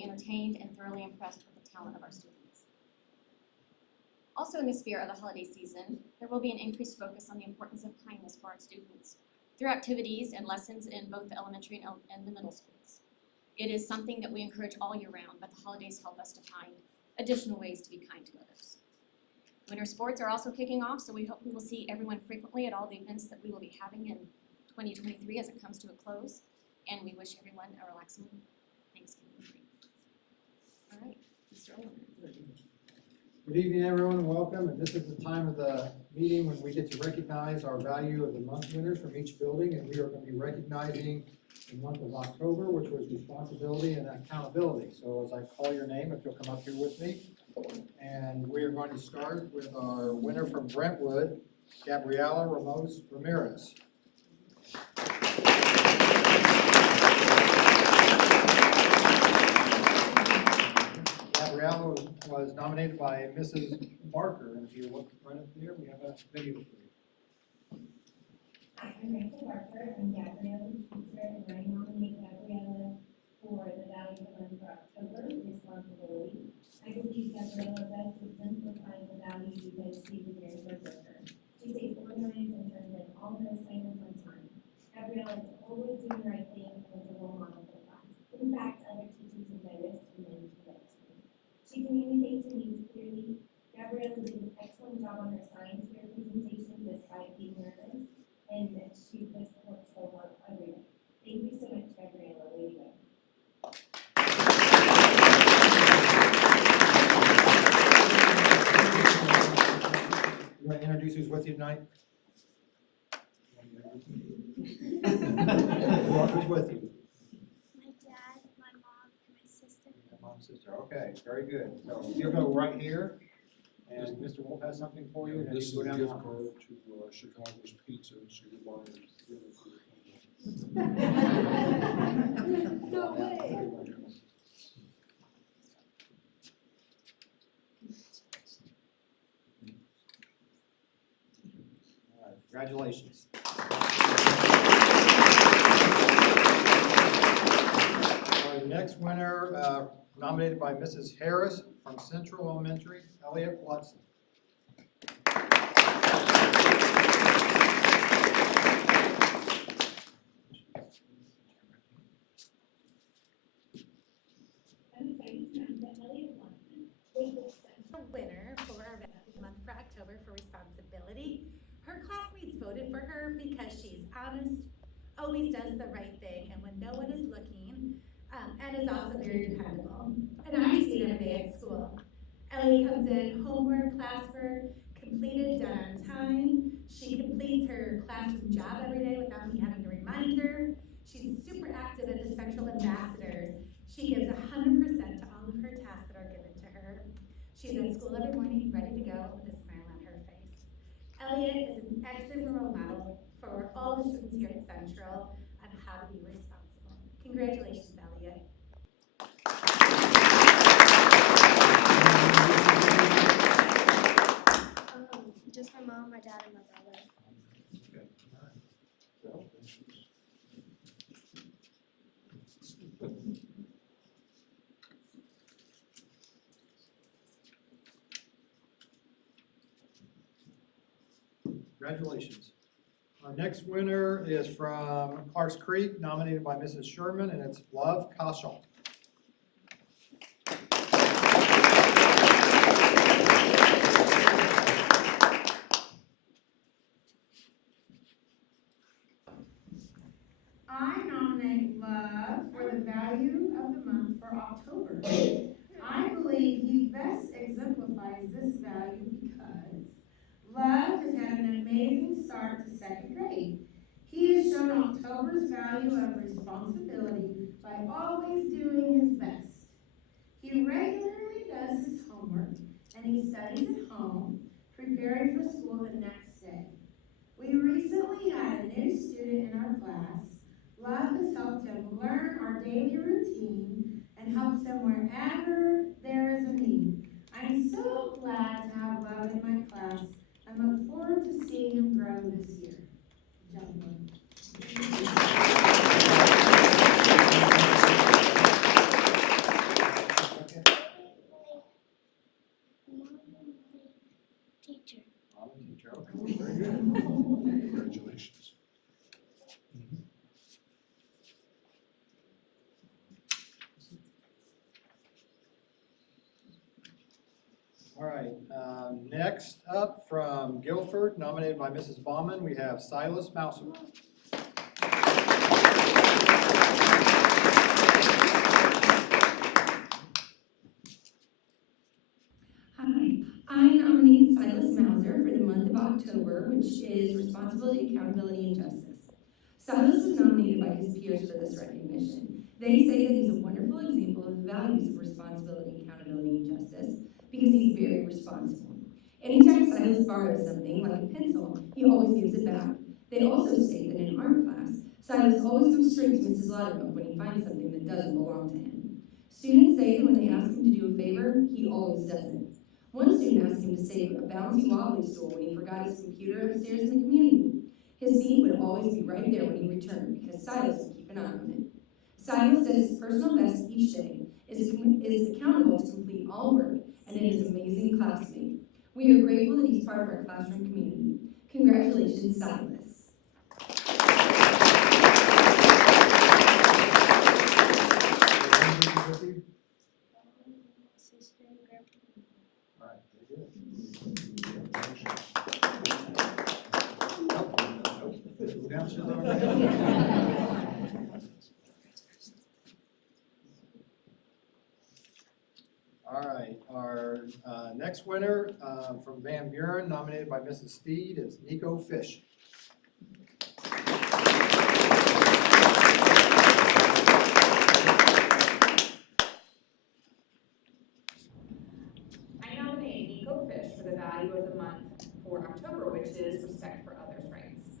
be entertained and thoroughly impressed with the talent of our students. Also in the spirit of the holiday season, there will be an increased focus on the importance of kindness for our students through activities and lessons in both the elementary and the middle schools. It is something that we encourage all year round, but the holidays help us to find additional ways to be kind to others. Winter sports are also kicking off, so we hope we will see everyone frequently at all the events that we will be having in 2023 as it comes to a close. And we wish everyone a relaxing Thanksgiving break. All right, Mr. Oliver. Good evening, everyone, and welcome. And this is the time of the meeting when we get to recognize our Value of the Month winners from each building, and we are going to be recognizing the month of October, which was responsibility and accountability. So as I call your name, if you'll come up here with me, and we are going to start with our winner from Brentwood, Gabriela Ramos Ramirez. Gabriela was nominated by Mrs. Barker, and if you look right up there, we have a video for you. Hi, I'm Rachel Barker. I'm Gabriela's teacher, and I nominate Gabriela for the Value of the Month for October, responsibility. I believe Gabriela best exemplifies the values because she's a very good worker. She stays organized and turns in all her assignments on time. Gabriela is always doing the right thing and is a role model for class. In fact, other teachers have noticed and then correct me. She communicates her needs clearly. Gabriela did an excellent job on her science fair presentation despite being nervous, and she just works so hard every day. Thank you so much, Gabriela. Way to go. You want to introduce who's with you tonight? Who's with you? My dad, my mom, and my sister. Your mom, sister. Okay, very good. So you'll go right here, and Mr. Wolf has something for you. And This is you a go down gift the line. card to Chicago's Pizza, so you buy it. No way. All right, congratulations. Our next winner, nominated by Mrs. Harris from Central Elementary, Elliot Watson. Winner for our month for October for responsibility. Her classmates voted for her because she's honest, always does the right thing, and when no one is looking, and is also very dependable. And I see it every day at school. Ellie comes in, homework, classwork, completed, done on time. She completes her classroom job every day without me having to remind her. She's super active at the Central Ambassadors. She gives 100% to all of her tasks that are given to her. She's at school every morning, ready to go, with a smile on her face. Elliot is an excellent role model for all the students here at Central on how to be responsible. Congratulations, Elliot. Just my mom, my dad, and my brother. Congratulations. Our next winner is from Clarks Creek, nominated by Mrs. Sherman, and it's Love Koshal. I nominate Love for the Value of the Month for October. I believe he best exemplifies this value because Love has had an amazing start to second grade. He has shown October's value of responsibility by always doing his best. He regularly does his homework and he studies at home, preparing for school the next day. We recently had a new student in our class. Love has helped him learn our daily routine and helps him wherever there is a need. I'm so glad to have Love in my class and look forward to seeing him grow this year. Gentlemen. All right, next up from Guilford, nominated by Mrs. Baumann, we have Silas Mouser. Hi, I nominate Silas Mauser for the month of October, which is Responsibility, Accountability, and Justice. Silas was nominated by his peers for this recognition. They say that he's a wonderful example of the values of responsibility, accountability, and justice because he's very responsible. Anytime Silas borrows something, like a pencil, he always gives it back. They also state that in art class, Silas always comes straight to Mrs. Laudermilk when he finds something that doesn't belong to him. Students say that when they ask him to do a favor, he always does it. One student asked him to save a bouncy wobbly stool when he forgot his computer upstairs in the community. His seat would always be right there when he returned because Silas would keep an eye on it. Silas does his personal best each day, is accountable to complete all work, and is an amazing classmate. We are grateful that he's part of our classroom community. Congratulations, Silas. All right, very good. Go down to the- All right, our next winner from Van Buren, nominated by Mrs. Steed, is Nico Fish. I nominate Nico Fish for the value of the month for October, which is respect for others' rights.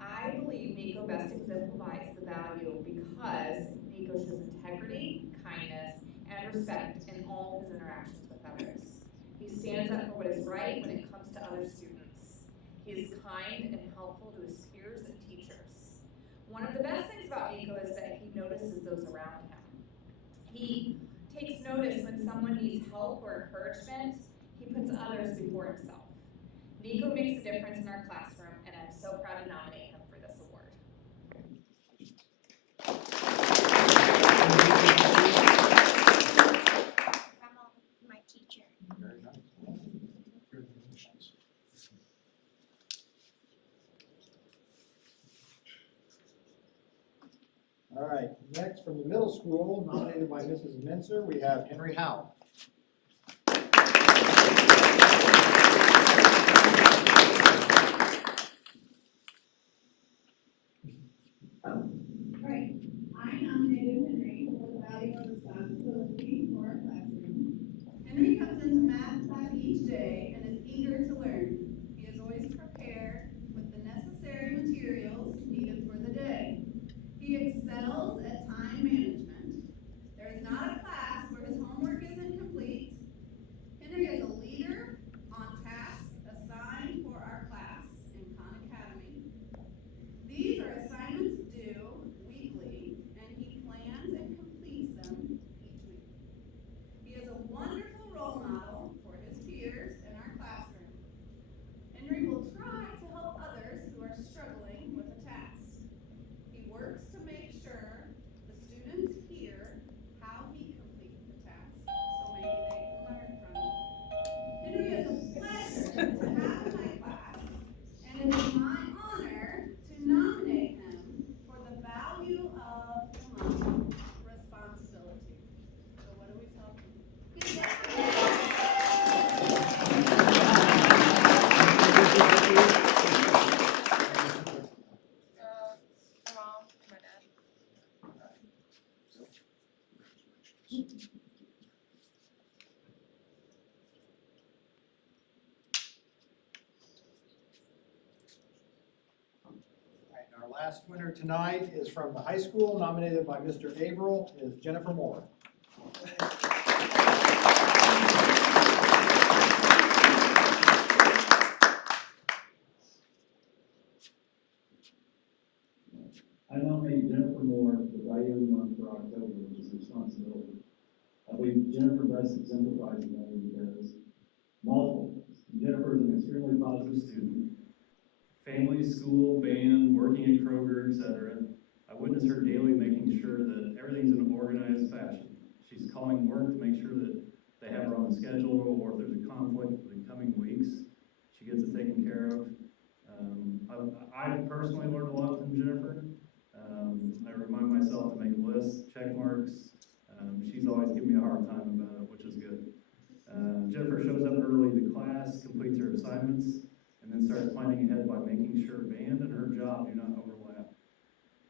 I believe Nico best exemplifies the value because Nico shows integrity, kindness, and respect in all his interactions with others. He stands up for what is right when it comes to other students. He is kind and helpful to his peers and teachers. One of the best things about Nico is that he notices those around him. He takes notice when someone needs help or encouragement. He puts others before himself. Nico makes a difference in our classroom, and I'm so proud to nominate him for this award. Grandma, my teacher. Very nice. Congratulations. All right, next from the middle school, nominated by Mrs. Mincer, we have Henry Howe. Right. I nominated Henry for the value of responsibility for our classroom. Henry comes into math class each day and is eager to learn. He is always prepared with the necessary materials needed for the day. He excels at time management. There is not a class where his homework isn't complete. Henry is a leader on tasks assigned for our class in Khan Academy. These are assignments due weekly, and he plans and completes them each week. He is a wonderful role model for his peers in our classroom. Henry will try to help others who are struggling with a task. He works to make sure the students hear how he completes the task, so maybe they can learn from it. Henry is a pleasure to have in my class, and it is my honor to nominate him for the value of the month, responsibility. So what do we tell him? Good job. My mom, my dad. All right, our last winner tonight is from the high school, nominated by Mr. Averill, is Jennifer Moore. I nominate Jennifer Moore for the value of the month for October, which is responsibility. I believe Jennifer best exemplifies the value because multiple things. Jennifer is an extremely positive student. Family, school, band, working at Kroger, etc. I witness her daily making sure that everything's in an organized fashion. She's calling work to make sure that they have her on the schedule or if there's a conflict for the coming weeks, she gets it taken care of. I personally learned a lot from Jennifer. I remind myself to make lists, check marks. She's always giving me a hard time about it, which is good. Jennifer shows up early to class, completes her assignments, and then starts planning ahead by making sure band and her job do not overlap.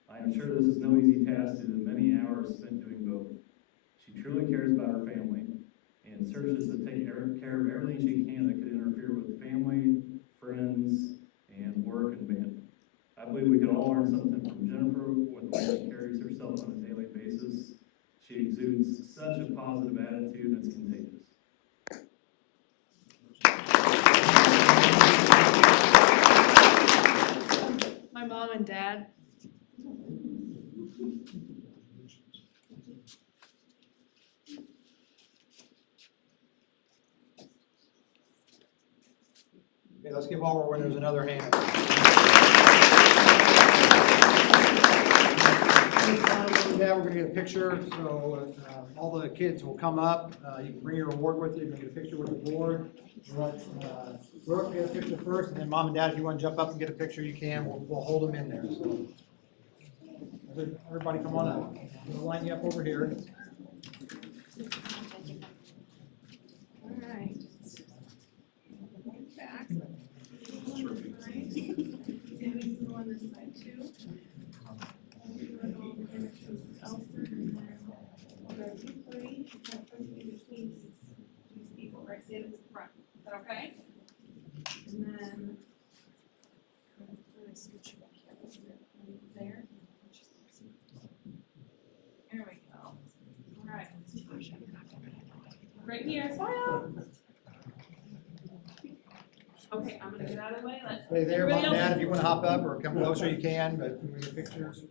I am sure this is no easy task due to the many hours spent doing both. She truly cares about her family and searches to take care of everything she can that could interfere with family, friends, and work and band. I believe we could all learn something from Jennifer with the way she carries herself on a daily basis. She exudes such a positive attitude, and it's contagious. My mom and dad. Okay, let's give all our winners another hand. Yeah, we're gonna get a picture, so all the kids will come up. You can bring your award with you, you can get a picture with the board. Let Brooke get a picture first, and then mom and dad, if you want to jump up and get a picture, you can. We'll hold them in there. So everybody come on up. We'll line you up over here. All right. Back. Tammy's the one this side too. Between these people, right? Stay at the front. Is that okay? And then. There. There we go. All right. Right here, smile. Okay, I'm gonna get out of the way. Let's. Stay there, mom everybody and else- dad, if you want to hop up or come closer, you can, but we get pictures.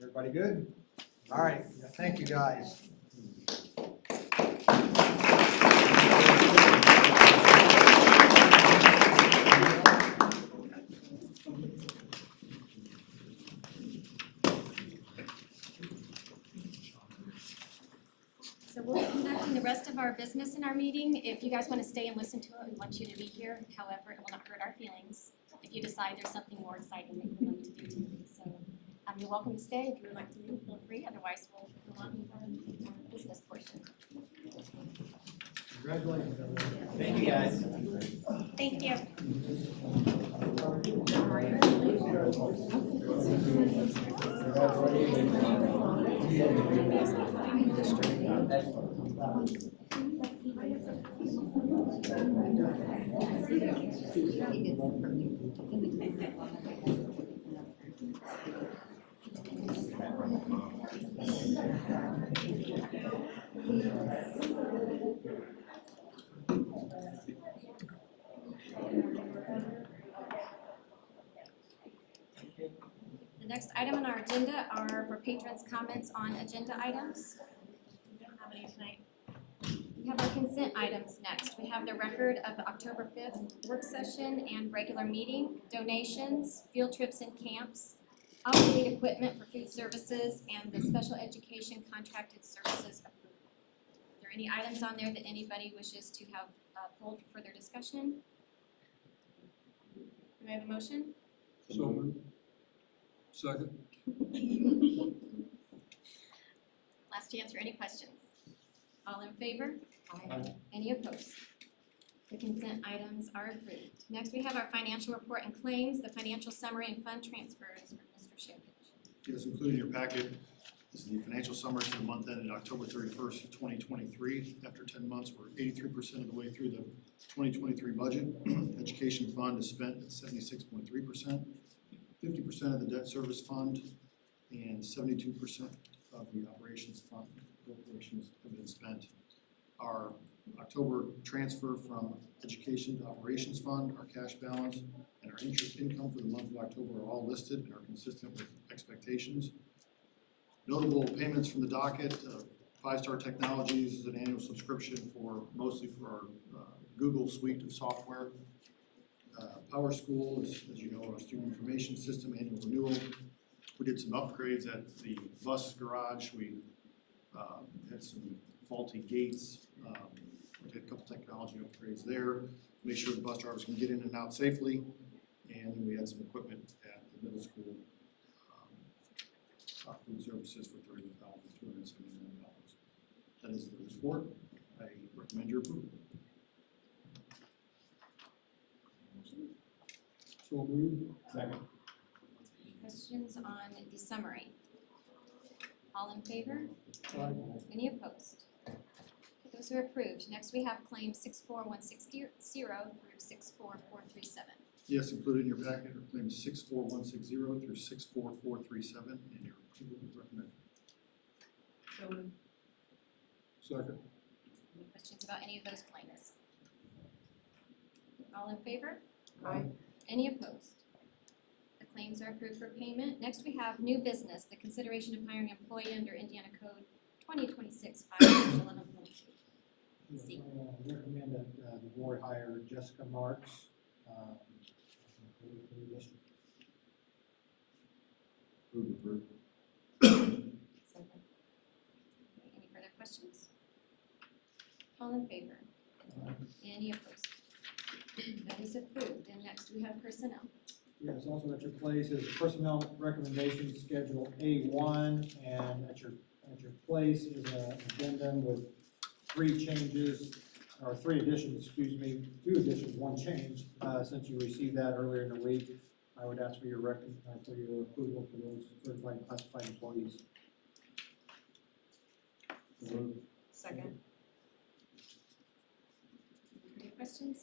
Everybody good? All right, thank you, guys. So we'll be conducting the rest of our business in our meeting. If you guys want to stay and listen to it, we want you to be here. However, it will not hurt our feelings if you decide there's something more exciting that you'd like to do tonight. So you're welcome to stay. If you would like to leave, feel free. Otherwise, we'll go on with our business portion. Congratulations, everyone. Thank you, guys. Thank you. The next item on our agenda are for patrons' comments on agenda items. We don't have any tonight. We have our consent items next. We have the record of the October 5th work session and regular meeting, donations, field trips and camps, obsolete equipment for food services, and the special education contracted services approval. Are there any items on there that anybody wishes to have pulled for further discussion? Do I have a motion? So moved. Second. Last chance for any questions. All in favor? Aye. Any opposed? The consent items are approved. Next, we have our financial report and claims, the financial summary and fund transfers from Mr. Shevich. Yes, included in your packet is the financial summary for the month ended October 31st of 2023. After 10 months, we're 83% of the way through the 2023 budget. Education fund is spent at 76.3%, 50% of the debt service fund, and 72% of the operations fund appropriations have been spent. Our October transfer from education to operations fund, our cash balance, and our interest income for the month of October are all listed and are consistent with expectations. Notable payments from the docket, Five Star Technologies is an annual subscription mostly for our Google suite of software. Power School is, as you know, our student information system annual renewal. We did some upgrades at the bus garage. We had some faulty gates. We did a couple technology upgrades there, make sure the bus drivers can get in and out safely. And then we had some equipment at the middle school, food services for $31,279. That is the report. I recommend your approval. So moved. Second. Questions on the summary? All in favor? Aye. Any opposed? Those are approved. Next, we have claims 64160 through 64437. Yes, included in your packet are claims 64160 through 64437, and your approval is recommended. Second. Any questions about any of those claims? All in favor? Aye. Any opposed? The claims are approved for payment. Next, we have new business, the consideration of hiring an employee under Indiana Code 2026-5-11.2. C. I recommend that the board hire Jessica Marks. For the district. Second. Any further questions? All in favor? Any opposed? That is approved. And next, we have personnel. Yes, also at your place is personnel recommendation schedule A1, and at your place is an addendum with three additions, excuse me, two additions, one change. Since you received that earlier in the week, I would ask for your approval for those certified and classified employees. Second. Any questions?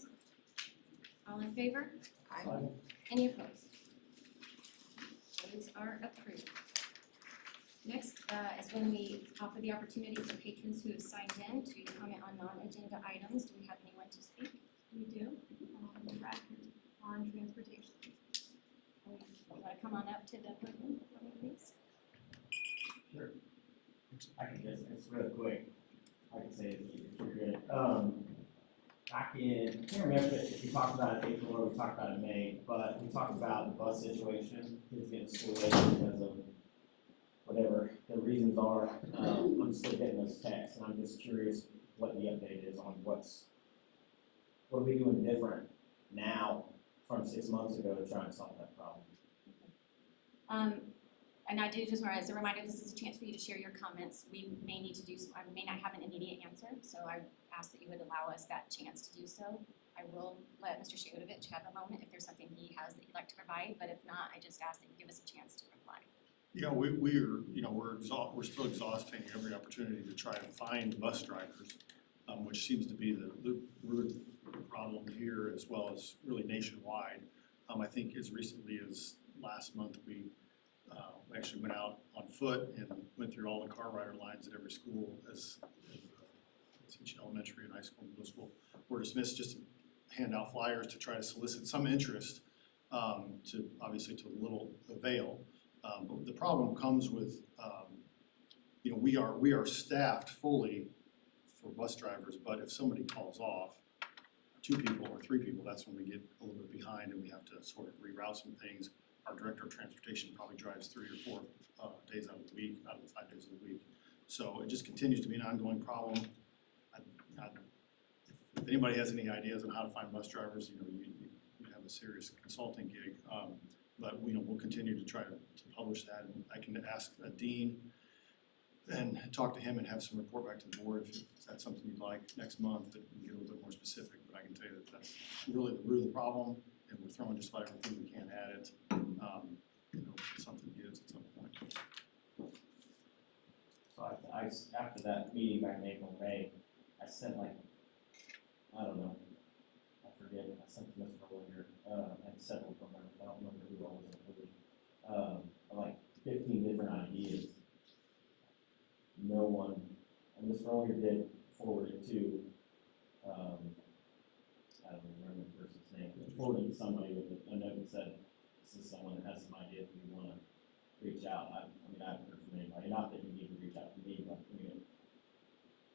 All in favor? Aye. Any opposed? Those are approved. Next is when we offer the opportunity for patrons who have signed in to comment on non-agenda items. Do we have anyone to speak? We do, Brad on transportation. You want to come on up to the podium for me, please? Sure. I can just, it's real quick. I can say it if you're good. Back in, I can't remember if we talked about it in April or we talked about it in May, but we talked about the bus situation, kids getting school late because of whatever the reasons are. I'm still getting those texts, and I'm just curious what the update is on what are we doing different now from 6 months ago to try and solve that problem. And I do just want to, as a reminder, this is a chance for you to share your comments. We may need to do, I may not have an immediate answer, so I ask that you would allow us that chance to do so. I will let Mr. Shagodovich have a moment if there's something he has that he'd like to provide, but if not, I just ask that you give us a chance to reply. Yeah, we're still exhausting every opportunity to try to find bus drivers, which seems to be the root problem here as well as really nationwide. I think as recently as last month, we actually went out on foot and went through all the car rider lines at every school as each elementary and high school and middle school were dismissed, just to hand out flyers to try to solicit some interest, to obviously to little avail. But the problem comes with, we are staffed fully for bus drivers, but if somebody calls off, 2 people or 3 people, that's when we get a little bit behind and we have to sort of reroute some things. Our director of transportation probably drives 3 or 4 days out of the week, out of the 5 days of the week. So it just continues to be an ongoing problem. If anybody has any ideas on how to find bus drivers, you have a serious consulting gig. But we'll continue to try to publish that. And I can ask a dean and talk to him and have some report back to the board if that's something you'd like next month, that we can get a little bit more specific. But I can tell you that that's really the root of the problem, and we're throwing just about everything we can at it. Something gives at some point. So I after that meeting back in April, May, I sent I forget, I sent to Mr. Rollinger, and several from them, I don't remember who all was included, like 15 different ideas. No one, and Mr. Rollinger did forward it to, I don't remember the person's name, but forwarded to somebody with a note that said, this is someone that has some ideas, if you want to reach out. I mean, I haven't heard from anybody, not that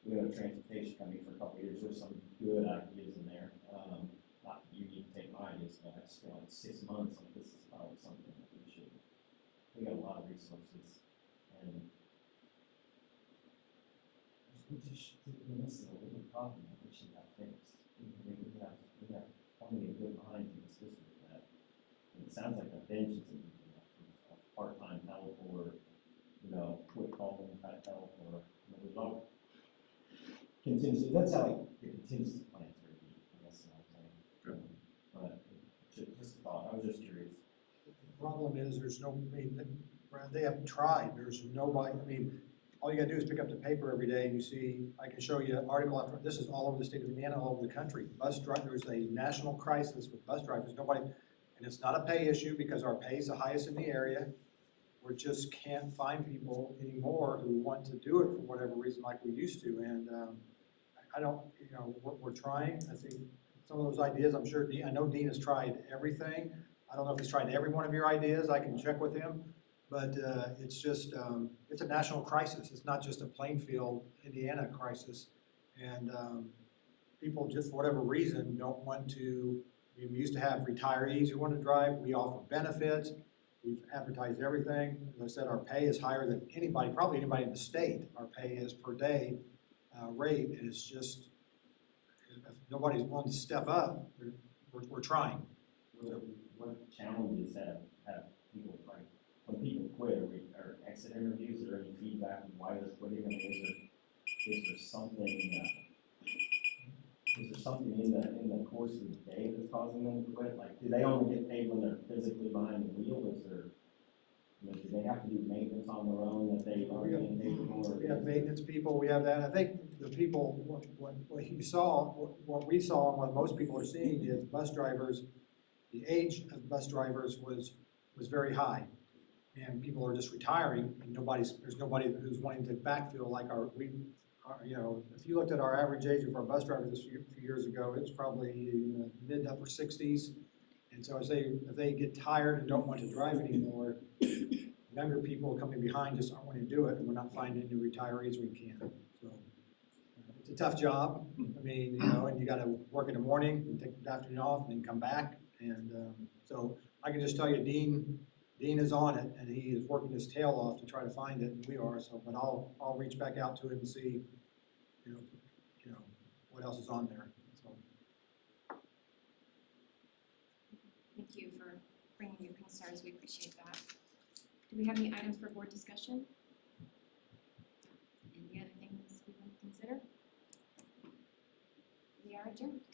we have transportation coming for a couple of years, there's some good ideas in there. Not that you need to take my ideas, but I just feel like 6 months, like this is probably something that we got a lot of resources, and we're missing a little problem that we should have fixed. We have plenty of good minds in this district that, and it sounds like a bench is a part-time help or, quick calling type help, or, there's all contingency, that's how like the contingency plans are being, I guess is what I'm saying. Good. But, just a thought, I was just curious. The problem is, there's no, I mean, Brad, they haven't tried, there's nobody, I mean, all you gotta do is pick up the paper every day and you see, I can show you an article after, this is all over the state of Indiana, all over the country. There's a national crisis with bus drivers, nobody, and it's not a pay issue because our pay is the highest in the area. We just can't find people anymore who want to do it for whatever reason like we used to, and, I don't, we're trying, I think some of those ideas, I'm sure I know Dean has tried everything. I don't know if he's tried every one of your ideas, I can check with him, but it's just, it's a national crisis. It's not just a Plainfield, Indiana crisis. And people just, for whatever reason, don't want to, we used to have retirees who want to drive, we offer benefits, we've advertised everything. As I said, our pay is higher than anybody, probably anybody in the state. Our pay is per day rate, and it's just, if nobody's willing to step up, we're trying. What challenges have people, like, when people quit or exit interviews, or any feedback on why they're quitting? I mean, is there something in the course of the day that's causing them to quit? Like, do they only get paid when they're physically behind the wheel? Is there, do they have to do maintenance on their own that they aren't getting paid for? We have maintenance people, we have that. I think the people, what you saw, what we saw, and what most people are seeing is bus drivers, the age of bus drivers was very high. And people are just retiring, and there's nobody who's wanting to backfill like if you looked at our average age of our bus drivers a few years ago, it was probably in the mid to upper 60s. And so if they get tired and don't want to drive anymore, younger people coming behind just aren't wanting to do it, and we're not finding new retirees we can. So it's a tough job. I mean, and you got to work in the morning and take the afternoon off and then come back. And so I can just tell you, Dean is on it, and he is working his tail off to try to find it, and we are. So, but I'll reach back out to him and see, what else is on there. So. Thank you for bringing your concerns, we appreciate that. Do we have any items for board discussion? Any other things we want to consider? We are adjourned.